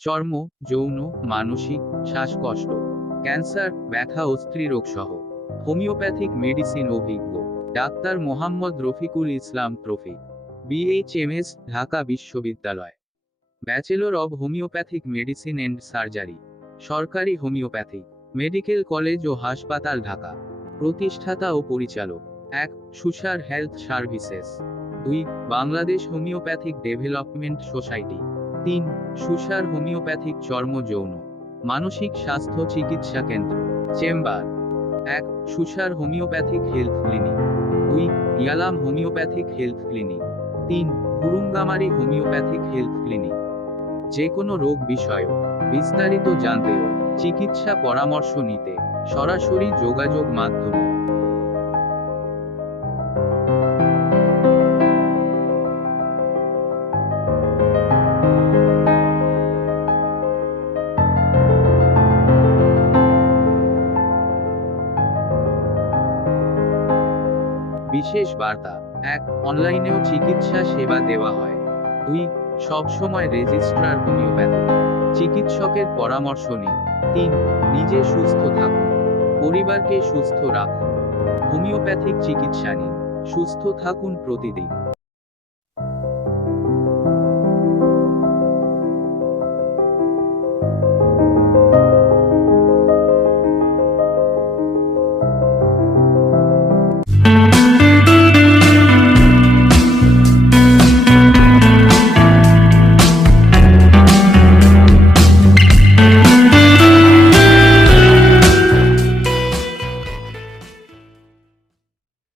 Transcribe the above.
চর্ম, যৌন, মানসিক, শ্বাসকষ্ট, ক্যান্সার, ব্যথা ও স্ত্রীরোগ সহ হোমিওপ্যাথিক মেডিসিন অভিজ্ঞ ডাক্তার মোহাম্মদ রফিকুল ইসলাম রফিক, BHMS, ঢাকা বিশ্ববিদ্যালয়। Bachelor of homeopathic medicine and surgery, সরকারি হোমিওপ্যাথিক মেডিকেল কলেজ ও হাসপাতাল, ঢাকা। প্রতিষ্ঠাতা ও পরিচালক: 1. Susar health services. 2. Bangladesh homeopathic development society. 3. Susar homeopathic চর্ম যৌন মানসিক স্বাস্থ্য চিকিৎসা কেন্দ্র। Chamber: 1. Susar homeopathic health clinic. 2. Yalam homeopathic health clinic. 3. Hurungamari homeopathic health clinic. যে কোনো রোগ বিষয়ক বিস্তারিত জানতে ও চিকিৎসা পরামর্শ নিতে সরাসরি যোগাযোগ মাধ্যম। বিশেষ বার্তা: 1. অনলাইনেও চিকিৎসা সেবা দেওয়া হয়। 2. সব সময় রেজিস্ট্রার হোমিওপ্যাথি চিকিৎসকের পরামর্শ নিন। 3. নিজে সুস্থ থাকুন, পরিবারকে সুস্থ রাখুন। হোমিওপ্যাথিক চিকিৎসা নিন, সুস্থ থাকুন প্রতিদিন।